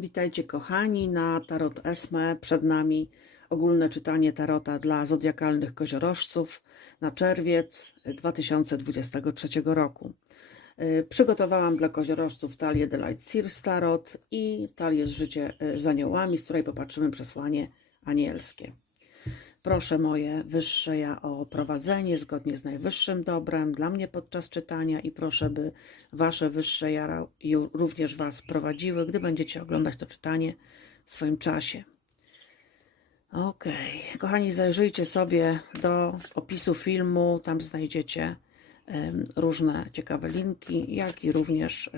Witajcie kochani na Tarot Esme. Przed nami ogólne czytanie Tarota dla zodiakalnych koziorożców na czerwiec 2023 roku. Y, Przygotowałam dla koziorożców talię The Light Sears Tarot i talię z życie y, z aniołami, z której popatrzymy przesłanie anielskie. Proszę moje wyższe ja o prowadzenie zgodnie z najwyższym dobrem dla mnie podczas czytania i proszę, by wasze wyższe ja również was prowadziły, gdy będziecie oglądać to czytanie w swoim czasie. Okej, kochani, zajrzyjcie sobie do opisu filmu, tam znajdziecie różne ciekawe linki, jak i również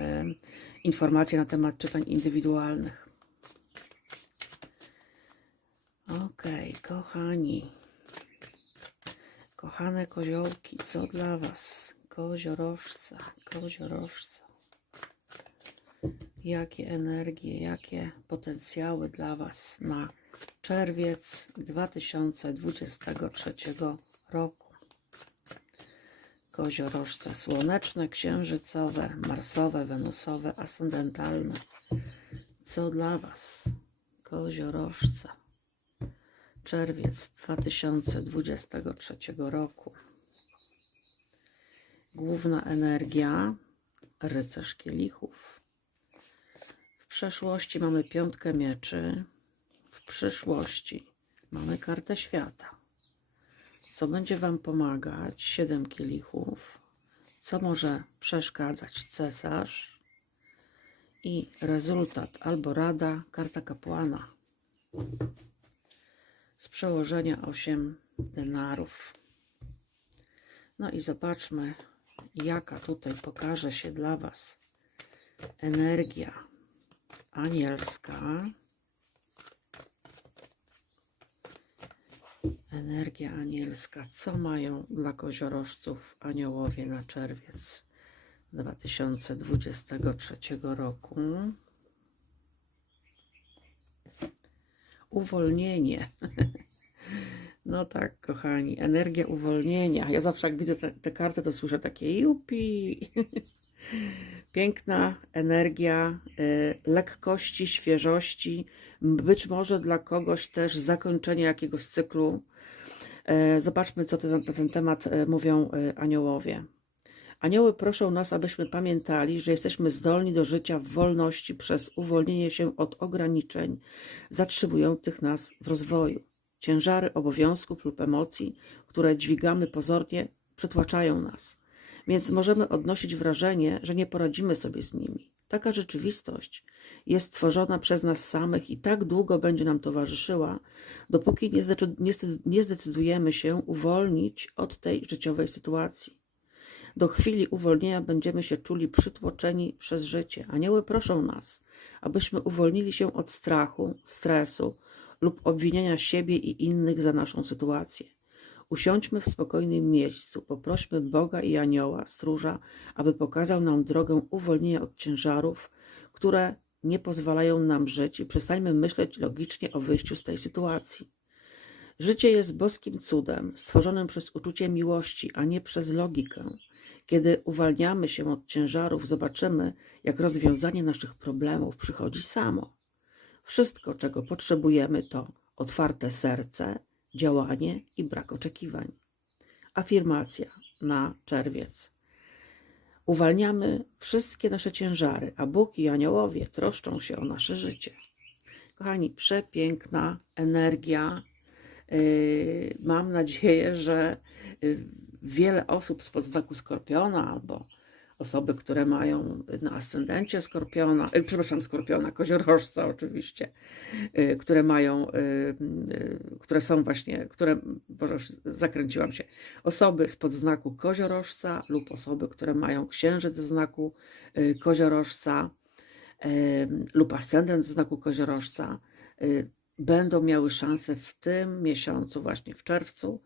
informacje na temat czytań indywidualnych. Okej, kochani. Kochane koziołki, co dla Was? Koziorożca, koziorożca. Jakie energie, jakie potencjały dla Was na czerwiec 2023 roku. Koziorożce słoneczne, księżycowe, marsowe, wenusowe, ascendentalne. Co dla Was? Koziorożca czerwiec 2023 roku. Główna energia rycerz kielichów. W przeszłości mamy piątkę mieczy, w przyszłości mamy kartę świata. Co będzie Wam pomagać? Siedem kielichów. Co może przeszkadzać? Cesarz. I rezultat albo rada, karta kapłana z przełożenia 8 denarów. No i zobaczmy, jaka tutaj pokaże się dla Was energia anielska. Energia anielska. Co mają dla koziorożców aniołowie na czerwiec 2023 roku? Uwolnienie. No tak, kochani, energia uwolnienia. Ja zawsze jak widzę te, te karty, to słyszę takie jupi. Piękna energia y, lekkości, świeżości, być może dla kogoś też zakończenie jakiegoś cyklu. E, Zobaczmy, co ten, na ten temat e, mówią e, aniołowie. Anioły proszą nas, abyśmy pamiętali, że jesteśmy zdolni do życia w wolności przez uwolnienie się od ograniczeń zatrzymujących nas w rozwoju. Ciężary obowiązków lub emocji, które dźwigamy pozornie, przytłaczają nas, więc możemy odnosić wrażenie, że nie poradzimy sobie z nimi. Taka rzeczywistość jest tworzona przez nas samych i tak długo będzie nam towarzyszyła, dopóki nie zdecy- nie zde- nie zdecydujemy się uwolnić od tej życiowej sytuacji. Do chwili uwolnienia będziemy się czuli przytłoczeni przez życie. Anioły proszą nas, abyśmy uwolnili się od strachu, stresu lub obwiniania siebie i innych za naszą sytuację. Usiądźmy w spokojnym miejscu, poprośmy Boga i anioła, stróża, aby pokazał nam drogę uwolnienia od ciężarów, które nie pozwalają nam żyć i przestańmy myśleć logicznie o wyjściu z tej sytuacji. Życie jest boskim cudem, stworzonym przez uczucie miłości, a nie przez logikę. Kiedy uwalniamy się od ciężarów, zobaczymy, jak rozwiązanie naszych problemów przychodzi samo. Wszystko, czego potrzebujemy, to otwarte serce, działanie i brak oczekiwań. Afirmacja na czerwiec. Uwalniamy wszystkie nasze ciężary, a Bóg i aniołowie troszczą się o nasze życie. Kochani, przepiękna energia. Yy, Mam nadzieję, że yy, wiele osób z podznaku Skorpiona albo osoby, które mają na ascendencie Skorpiona, yy, przepraszam, Skorpiona, koziorożca oczywiście, yy, które mają, yy, yy, które są właśnie, które, boże, zakręciłam się, osoby z podznaku koziorożca lub osoby, które mają księżyc w znaku yy, koziorożca lub ascendent w znaku koziorożca, będą miały szansę w tym miesiącu, właśnie w czerwcu,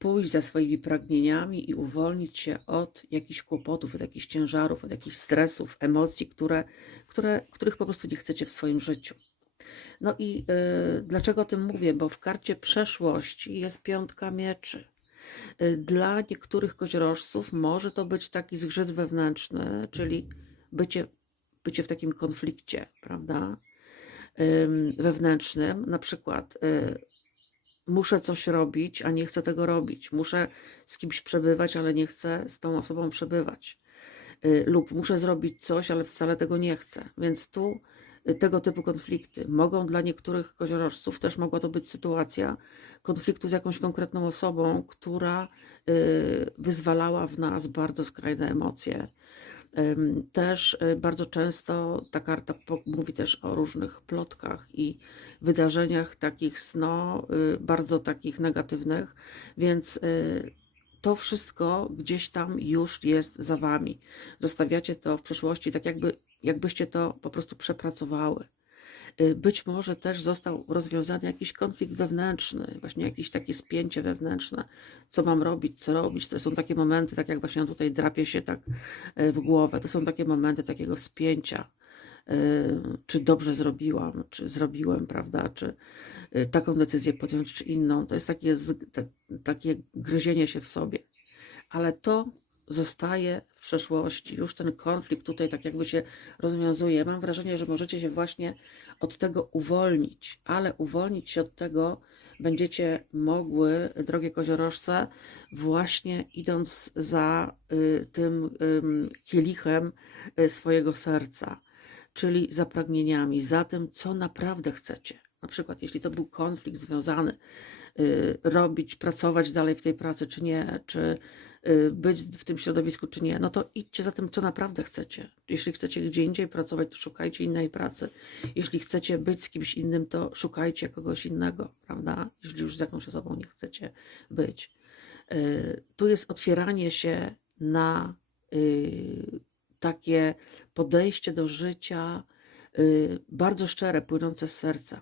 pójść za swoimi pragnieniami i uwolnić się od jakichś kłopotów, od jakichś ciężarów, od jakichś stresów, emocji, które, które, których po prostu nie chcecie w swoim życiu. No i y, dlaczego o tym mówię? Bo w karcie przeszłości jest piątka mieczy. Y, Dla niektórych koziorożców może to być taki zgrzyt wewnętrzny, czyli bycie, bycie w takim konflikcie, prawda? ym, wewnętrznym, na przykład y, muszę coś robić, a nie chcę tego robić. Muszę z kimś przebywać, ale nie chcę z tą osobą przebywać. Y, Lub muszę zrobić coś, ale wcale tego nie chcę. Więc tu y, tego typu konflikty mogą dla niektórych koziorożców też mogła to być sytuacja konfliktu z jakąś konkretną osobą, która y, wyzwalała w nas bardzo skrajne emocje. Też y, bardzo często ta karta mówi też o różnych plotkach i wydarzeniach takich no, bardzo takich negatywnych, więc y, to wszystko gdzieś tam już jest za wami. Zostawiacie to w przeszłości, tak jakby, jakbyście to po prostu przepracowały. Y, Być może też został rozwiązany jakiś konflikt wewnętrzny, właśnie jakieś takie spięcie wewnętrzne. Co mam robić, co robić? To są takie momenty, tak jak właśnie tutaj drapie się tak y, w głowę. To są takie momenty takiego spięcia. Y, Czy dobrze zrobiłam, czy zrobiłem, prawda? Czy taką decyzję podjąć, czy inną. To jest takie, takie gryzienie się w sobie. Ale to zostaje w przeszłości. Już ten konflikt tutaj tak jakby się rozwiązuje. Mam wrażenie, że możecie się właśnie od tego uwolnić, ale uwolnić się od tego będziecie mogły, drogie koziorożce, właśnie idąc za y, tym ym, kielichem y, swojego serca, czyli za pragnieniami, za tym, co naprawdę chcecie. Na przykład, jeśli to był konflikt związany, y, robić, pracować dalej w tej pracy, czy nie, czy być w tym środowisku, czy nie, no to idźcie za tym, co naprawdę chcecie. Jeśli chcecie gdzie indziej pracować, to szukajcie innej pracy. Jeśli chcecie być z kimś innym, to szukajcie kogoś innego, prawda? Jeśli już z jakąś osobą nie chcecie być. Y, Tu jest otwieranie się na y, takie podejście do życia y, bardzo szczere, płynące z serca.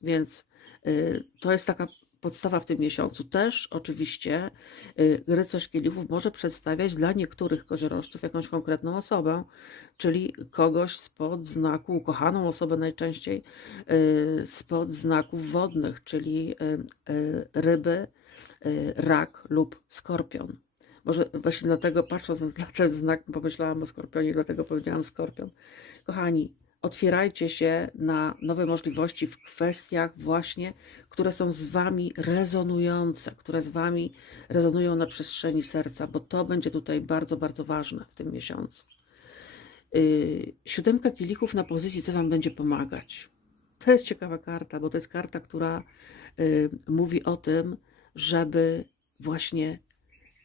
Więc y, to jest taka podstawa w tym miesiącu. Też oczywiście y, rycerz kielichów może przedstawiać dla niektórych koziorożców jakąś konkretną osobę, czyli kogoś spod znaku, ukochaną osobę najczęściej y, spod znaków wodnych, czyli y, ryby, rak lub skorpion. Może właśnie dlatego, patrząc na ten znak, pomyślałam o skorpionie, dlatego powiedziałam skorpion. Kochani, otwierajcie się na nowe możliwości w kwestiach właśnie, które są z Wami rezonujące, które z Wami rezonują na przestrzeni serca, bo to będzie tutaj bardzo, bardzo ważne w tym miesiącu. Yy, siódemka kielichów na pozycji, co Wam będzie pomagać. To jest ciekawa karta, bo to jest karta, która yy, mówi o tym, żeby właśnie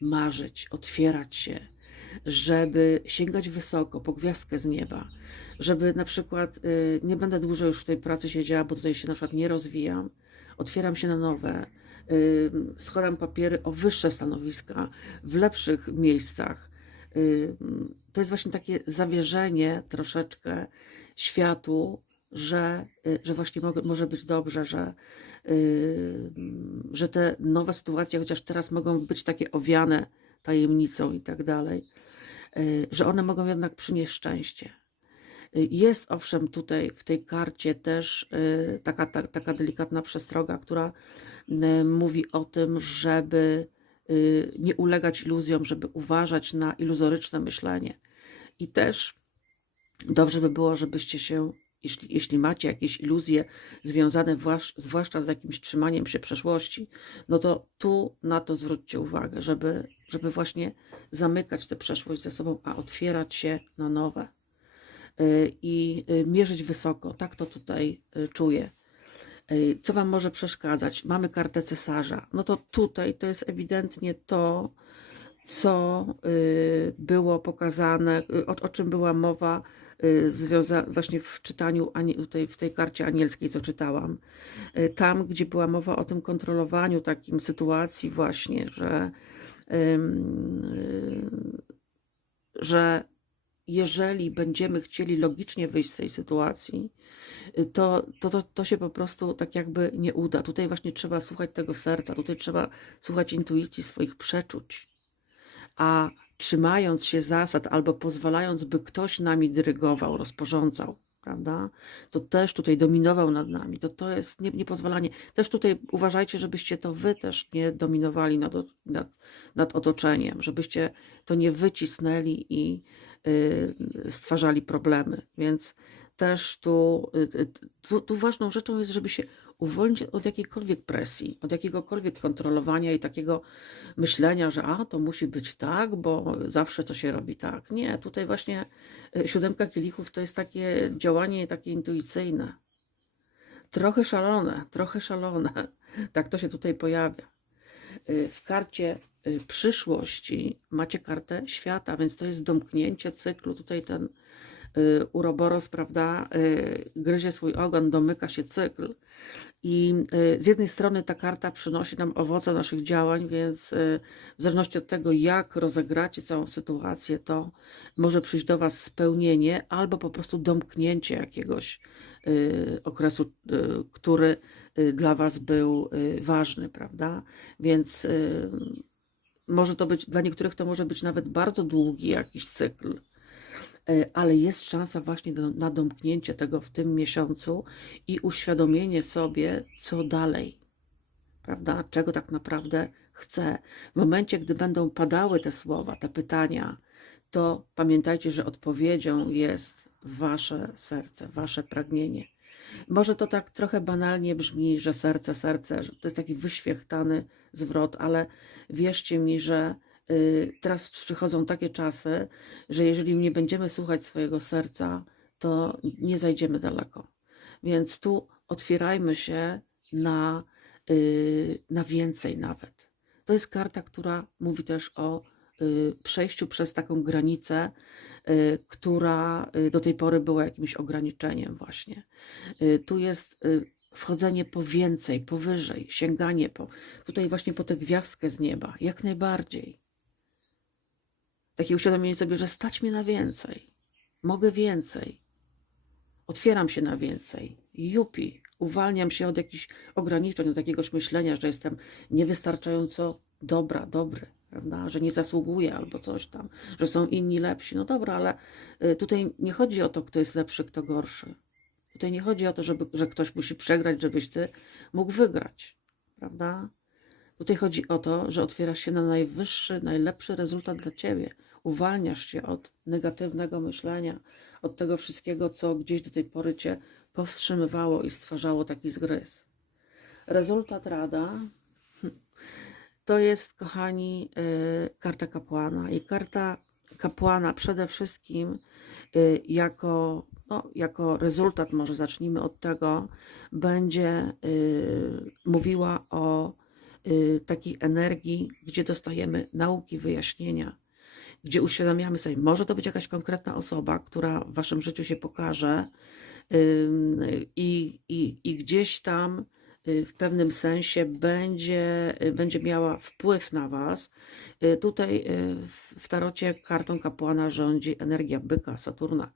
marzyć, otwierać się, żeby sięgać wysoko, po gwiazdkę z nieba, żeby na przykład y, nie będę dłużej już w tej pracy siedziała, bo tutaj się na przykład nie rozwijam, otwieram się na nowe, y, składam papiery o wyższe stanowiska, w lepszych miejscach. Y, To jest właśnie takie zawierzenie troszeczkę światu, że, że właśnie może być dobrze, że, że te nowe sytuacje, chociaż teraz mogą być takie owiane tajemnicą i tak dalej, że one mogą jednak przynieść szczęście. Y, Jest owszem tutaj w tej karcie też y, taka, ta, taka delikatna przestroga, która y, mówi o tym, żeby y, nie ulegać iluzjom, żeby uważać na iluzoryczne myślenie. I też dobrze by było, żebyście się, jeśli, jeśli macie jakieś iluzje związane własz, zwłaszcza z jakimś trzymaniem się przeszłości, no to tu na to zwróćcie uwagę, żeby, żeby właśnie zamykać tę przeszłość ze sobą, a otwierać się na nowe y, i y, mierzyć wysoko. Tak to tutaj y, czuję. Co Wam może przeszkadzać? Mamy kartę cesarza. No to tutaj to jest ewidentnie to, co było pokazane, o, o czym była mowa związa- właśnie w czytaniu, tutaj w tej karcie anielskiej, co czytałam. Y, Tam, gdzie była mowa o tym kontrolowaniu takim sytuacji właśnie, że, y, że jeżeli będziemy chcieli logicznie wyjść z tej sytuacji, y, to, to, to, to się po prostu tak jakby nie uda. Tutaj właśnie trzeba słuchać tego serca, tutaj trzeba słuchać intuicji swoich przeczuć. A trzymając się zasad albo pozwalając, by ktoś nami dyrygował, rozporządzał, prawda, to też tutaj dominował nad nami. To, to jest nie, niepozwalanie. Też tutaj uważajcie, żebyście to wy też nie dominowali nad, nad, nad otoczeniem, żebyście to nie wycisnęli i y, stwarzali problemy. Więc też tu, y, y, tu, tu ważną rzeczą jest, żeby się uwolnić od jakiejkolwiek presji, od jakiegokolwiek kontrolowania i takiego myślenia, że a, to musi być tak, bo zawsze to się robi tak. Nie, tutaj właśnie y, siódemka kielichów to jest takie działanie takie intuicyjne. Trochę szalone, trochę szalone. Tak to się tutaj pojawia. Y, W karcie y, przyszłości macie kartę świata, więc to jest domknięcie cyklu. Tutaj ten uroboros, prawda, gryzie swój ogon, domyka się cykl. I y, z jednej strony ta karta przynosi nam owoce naszych działań, więc y, w zależności od tego, jak rozegracie całą sytuację, to może przyjść do Was spełnienie albo po prostu domknięcie jakiegoś y, okresu, który dla Was był ważny, prawda? Więc może to być, dla niektórych to może być nawet bardzo długi jakiś cykl, ale jest szansa właśnie do, na domknięcie tego w tym miesiącu i uświadomienie sobie, co dalej, prawda? Czego tak naprawdę chcę. W momencie, gdy będą padały te słowa, te pytania, to pamiętajcie, że odpowiedzią jest wasze serce, wasze pragnienie. Może to tak trochę banalnie brzmi, że serce, serce, że to jest taki wyświechtany zwrot, ale wierzcie mi, że teraz przychodzą takie czasy, że jeżeli nie będziemy słuchać swojego serca, to nie zajdziemy daleko. Więc tu otwierajmy się na, y, na więcej nawet. To jest karta, która mówi też o y, przejściu przez taką granicę, y, która y, do tej pory była jakimś ograniczeniem właśnie. Y, Tu jest y, wchodzenie po więcej, powyżej, sięganie po, tutaj właśnie po tę gwiazdkę z nieba, jak najbardziej. Takie uświadomienie sobie, że stać mnie na więcej, mogę więcej, otwieram się na więcej, jupi, uwalniam się od jakichś ograniczeń, od jakiegoś myślenia, że jestem niewystarczająco dobra, dobry, prawda? że nie zasługuję albo coś tam, że są inni lepsi. No dobra, ale y, tutaj nie chodzi o to, kto jest lepszy, kto gorszy. Tutaj nie chodzi o to, żeby, że ktoś musi przegrać, żebyś ty mógł wygrać, prawda? Tutaj chodzi o to, że otwierasz się na najwyższy, najlepszy rezultat dla ciebie. Uwalniasz się od negatywnego myślenia, od tego wszystkiego, co gdzieś do tej pory cię powstrzymywało i stwarzało taki zgryz. Rezultat rada to jest, kochani, y, karta kapłana. I karta kapłana przede wszystkim y, jako, no, jako rezultat, może zacznijmy od tego, będzie y, mówiła o takiej energii, gdzie dostajemy nauki, wyjaśnienia, gdzie uświadamiamy sobie, może to być jakaś konkretna osoba, która w waszym życiu się pokaże i, i, i gdzieś tam y, w pewnym sensie będzie, y, będzie miała wpływ na Was. Y, Tutaj w- tarocie kartą kapłana rządzi energia byka, Saturna.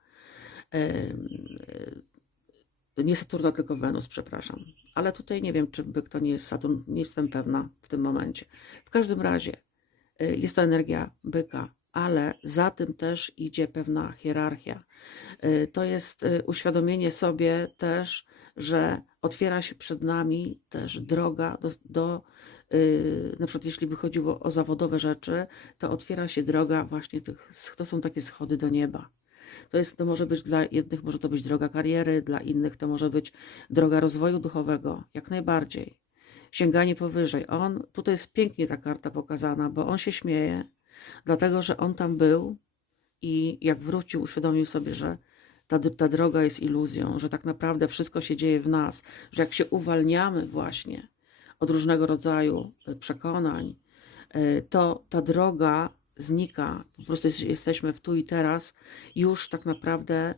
Nie Saturna, tylko Wenus, przepraszam. Ale tutaj nie wiem, czy byk to nie jest Saturn, nie jestem pewna w tym momencie. W każdym razie jest to energia byka, ale za tym też idzie pewna hierarchia. Y, To jest y, uświadomienie sobie też, że otwiera się przed nami też droga do, do y, na przykład jeśli by chodziło o zawodowe rzeczy, to otwiera się droga właśnie tych, to są takie schody do nieba. To, jest, to może być dla jednych, może to być droga kariery, dla innych to może być droga rozwoju duchowego, jak najbardziej. Sięganie powyżej. On, tutaj jest pięknie ta karta pokazana, bo on się śmieje, dlatego że on tam był i jak wrócił, uświadomił sobie, że ta, ta droga jest iluzją, że tak naprawdę wszystko się dzieje w nas, że jak się uwalniamy właśnie od różnego rodzaju e, przekonań, e, to ta droga znika. Po prostu jest, jesteśmy w tu i teraz, już tak naprawdę e,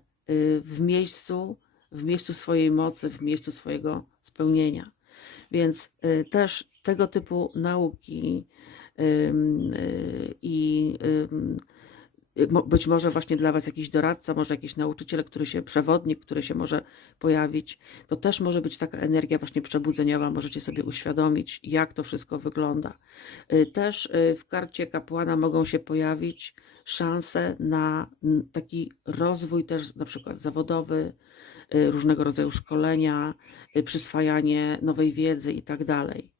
w miejscu, w miejscu swojej mocy, w miejscu swojego spełnienia. Więc też tego typu nauki i y, mo- być może właśnie dla Was jakiś doradca, może jakiś nauczyciel, który się, przewodnik, który się może pojawić, to też może być taka energia właśnie przebudzeniowa, możecie sobie uświadomić, jak to wszystko wygląda. Y, Też y, w karcie kapłana mogą się pojawić szanse na taki rozwój też na przykład zawodowy, różnego rodzaju szkolenia, przyswajanie nowej wiedzy i tak dalej.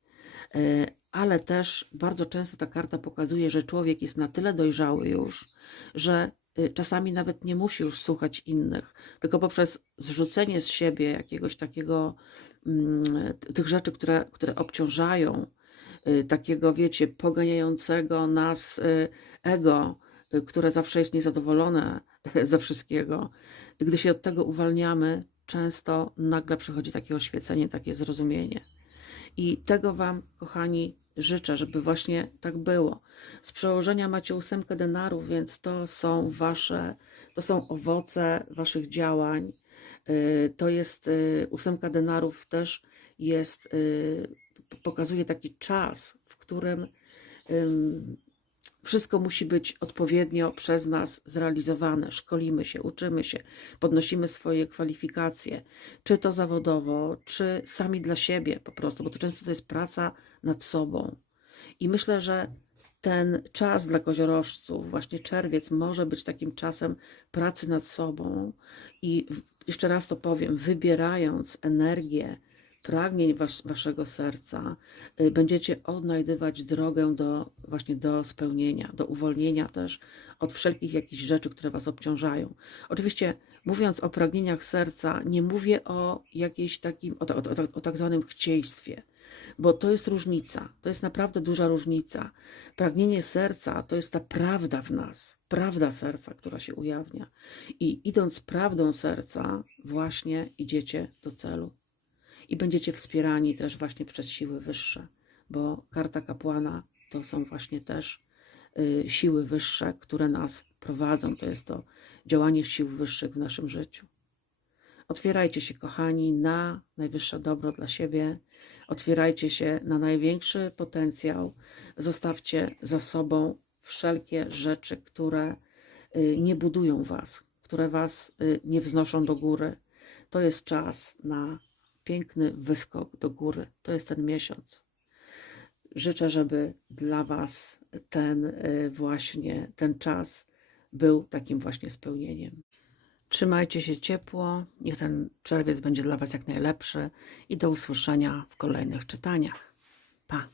E, ale też bardzo często ta karta pokazuje, że człowiek jest na tyle dojrzały już, że y, czasami nawet nie musi już słuchać innych, tylko poprzez zrzucenie z siebie jakiegoś takiego, mm, tych rzeczy, które, które obciążają, y, takiego, wiecie, poganiającego nas y, ego, y, które zawsze jest niezadowolone ze wszystkiego. Gdy się od tego uwalniamy, często nagle przychodzi takie oświecenie, takie zrozumienie. I tego Wam, kochani, życzę, żeby właśnie tak było. Z przełożenia macie ósemkę denarów, więc to są Wasze, to są owoce Waszych działań. Y, To jest y, ósemka denarów też jest, y, pokazuje taki czas, w którym ym, wszystko musi być odpowiednio przez nas zrealizowane. Szkolimy się, uczymy się, podnosimy swoje kwalifikacje, czy to zawodowo, czy sami dla siebie po prostu, bo to często to jest praca nad sobą. I myślę, że ten czas dla koziorożców, właśnie czerwiec, może być takim czasem pracy nad sobą i jeszcze raz to powiem, wybierając energię, pragnień was, waszego serca, y, będziecie odnajdywać drogę do właśnie do spełnienia, do uwolnienia też od wszelkich jakichś rzeczy, które was obciążają. Oczywiście mówiąc o pragnieniach serca, nie mówię o jakiejś takim, o, o, ta- o tak zwanym chcieństwie, bo to jest różnica, to jest naprawdę duża różnica. Pragnienie serca to jest ta prawda w nas, prawda serca, która się ujawnia. I idąc prawdą serca, właśnie idziecie do celu. I będziecie wspierani też właśnie przez siły wyższe, bo karta kapłana to są właśnie też y, siły wyższe, które nas prowadzą. To jest to działanie sił wyższych w naszym życiu. Otwierajcie się, kochani, na najwyższe dobro dla siebie. Otwierajcie się na największy potencjał. Zostawcie za sobą wszelkie rzeczy, które y, nie budują Was, które Was y, nie wznoszą do góry. To jest czas na piękny wyskok do góry. To jest ten miesiąc. Życzę, żeby dla Was ten y, właśnie ten czas był takim właśnie spełnieniem. Trzymajcie się ciepło, niech ten czerwiec będzie dla Was jak najlepszy i do usłyszenia w kolejnych czytaniach. Pa!